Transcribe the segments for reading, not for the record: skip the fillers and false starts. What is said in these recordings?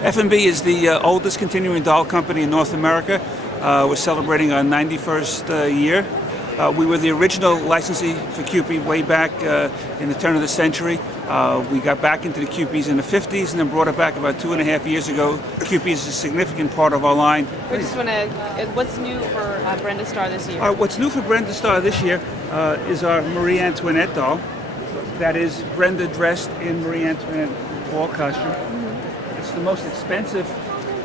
Effanbee is the oldest continuing doll company in North America. We're celebrating our 91st year. We were the original licensee for Kewpie way back in the turn of the century. We got back into the Kewpies in the 50s and then brought it back about 2.5 years ago. Kewpie is a significant part of our line. We just want to, what's new for Brenda Starr this year? What's new for Brenda Starr this year is our Marie Antoinette doll. That is Brenda dressed in Marie Antoinette ball costume. It's the most expensive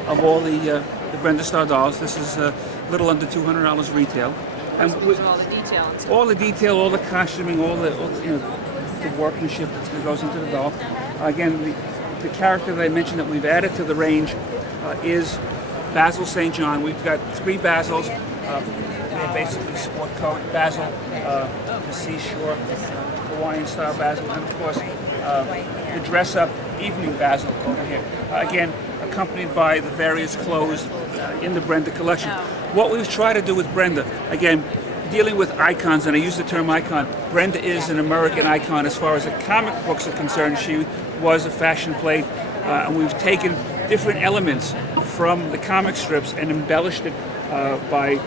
of all the Brenda Starr dolls. This is a little under $200 retail. And all the detail. All the detail, all the costuming, all the workmanship that goes into the doll. Again, the character that I mentioned that we've added to the range is Basil St. John. We've got 3 Basils. They're basically sport coat Basil, the seashore, Hawaiian style Basil, and of course the dress-up evening Basil over here. Again, accompanied by the various clothes in the Brenda collection. What we've tried to do with Brenda, again, dealing with icons, and I use the term icon, Brenda is an American icon as far as the comic books are concerned. She was a fashion plate, and we've taken different elements from the comic strips and embellished it by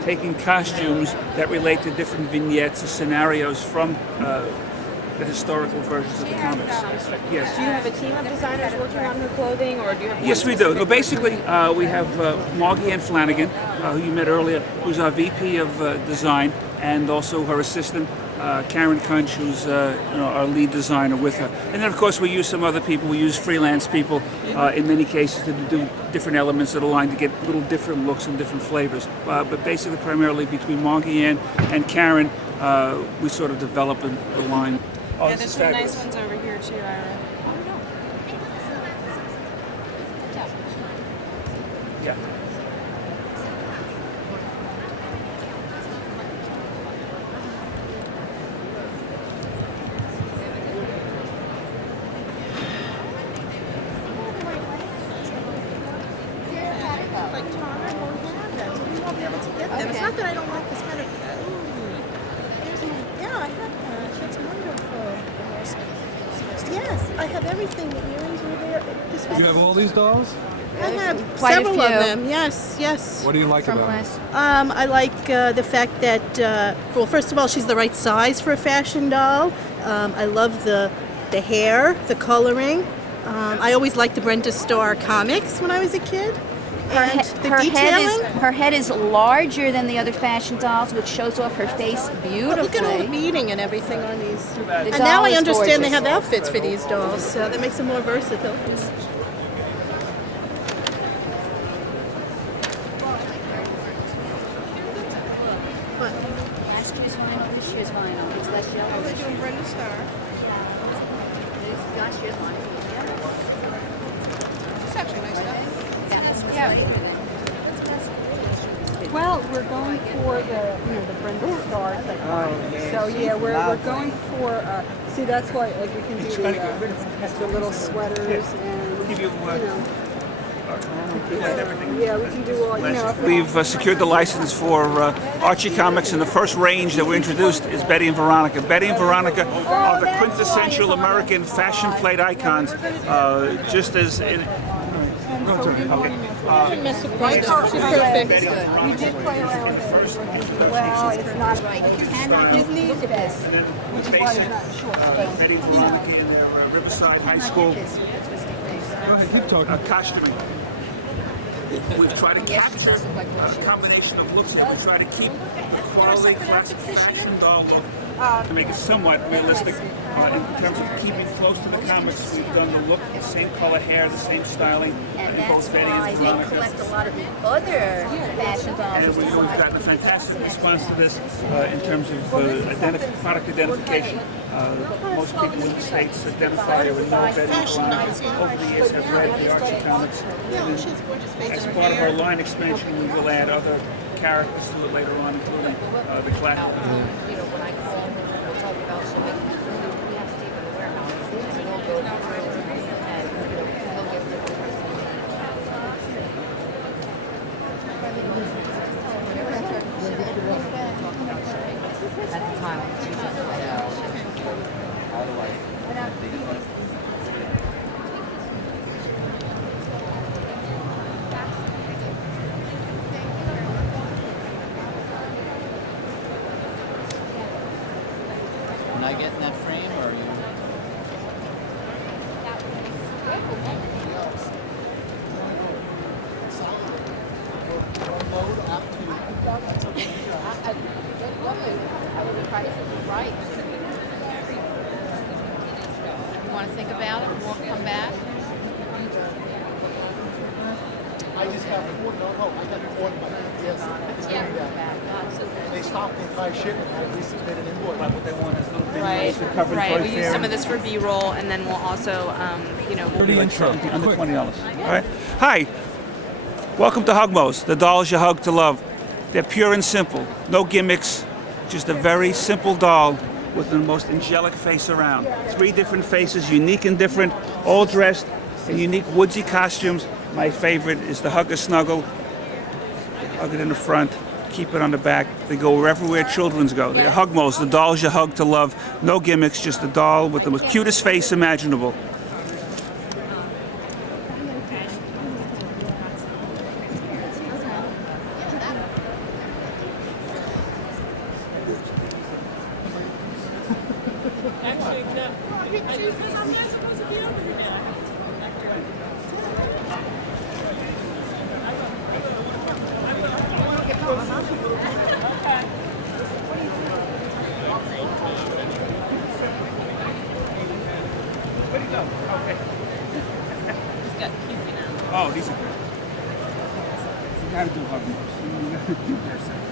taking costumes that relate to different vignettes or scenarios from the historical versions of the comics. Yes. Do you have a team of designers working on her clothing, or do you have? Yes, we do. No, basically, we have Margie Ann Flanagan, who you met earlier, who's our VP of Design, and also her assistant, Karen Kunch, who's our lead designer with her. And then, of course, we use some other people. We use freelance people in many cases to do different elements of the line to get little different looks and different flavors. But basically, primarily between Margie Ann and Karen, we sort of develop the line. Oh, yeah, there's some nice ones over here too, Ira. Yeah. It's not that I don't like this kind of. Yeah, I have that. It's wonderful. Yes, I have everything. The earrings were there. This was You have all these dolls? I have Quite a several of few. them. Yes, yes. What do you like From about last. them? I like the fact that, well, first of all, she's the right size for a fashion doll. I love the hair, the coloring. I always liked the Brenda Starr comics when I was a kid. And the detailing. Her head is larger than the other fashion dolls, which shows off her face beautifully. Look at all the beading and everything on these. The And doll now I is understand they gorgeous. have outfits for these dolls, so that makes them more versatile. What? Last year's vinyl, this year's vinyl. It's less yellow. Oh, they're doing Brenda Starr. Last year's vinyl. It's actually nice stuff. Well, we're going for the Brenda Starr technology. So yeah, we're going for. See, that's why like we can do the little sweaters and yeah, we can do all. We've secured the license for Archie Comics, and the first range that we introduced is Betty and Veronica. Betty and Veronica are the quintessential American fashion plate icons, just as in. Okay. She's perfect. You did play around with it. Well, it's not. You cannot use these to this. Which is why it's not short. Betty and Veronica in their Riverside High School Go ahead, keep talking. costuming. We've tried to capture a combination of looks here. We try to keep the quality classic fashion doll look to make it somewhat realistic in terms of keeping close to the comics. We've done the look, the same color hair, the same styling And in that's both Betty why and they Veronica. collect a lot of the other fashion dolls. And we've gotten a fantastic response to this in terms of product identification. Most people in the States identify or know Betty and Veronica. Over the years have read the Archie comics. Yeah, she has gorgeous face. As part of our line expansion, we will add other characters to it later on, including the Collectable. When I call, we'll talk about shipping. We have Steve in the warehouse. And we'll go through and he'll give different at the time. want to think about it. We'll come back. I just have one. No, I got one. Yes, it's Yeah. coming back. That's okay. They stopped the entire shipment. I resubmitted an invoice. What they want is little Right, videos to cover right. toy We use fair. some of this for B-roll, and then we'll also, We'll do like intro. something under $20. All right. Hi. Welcome to Hugmos, the dolls you hug to love. They're pure and simple, no gimmicks, just a very simple doll with the most angelic face around. 3 different faces, unique and different, all dressed in unique woodsy costumes. My favorite is the Hug a Snuggle. Hug it in the front, keep it on the back. They go where children's go. They're Hugmos, the dolls you hug to love. No gimmicks, just a doll with the cutest face imaginable. Where'd he go? Okay. Oh, these are good. You gotta do Hugmos. You gotta do this.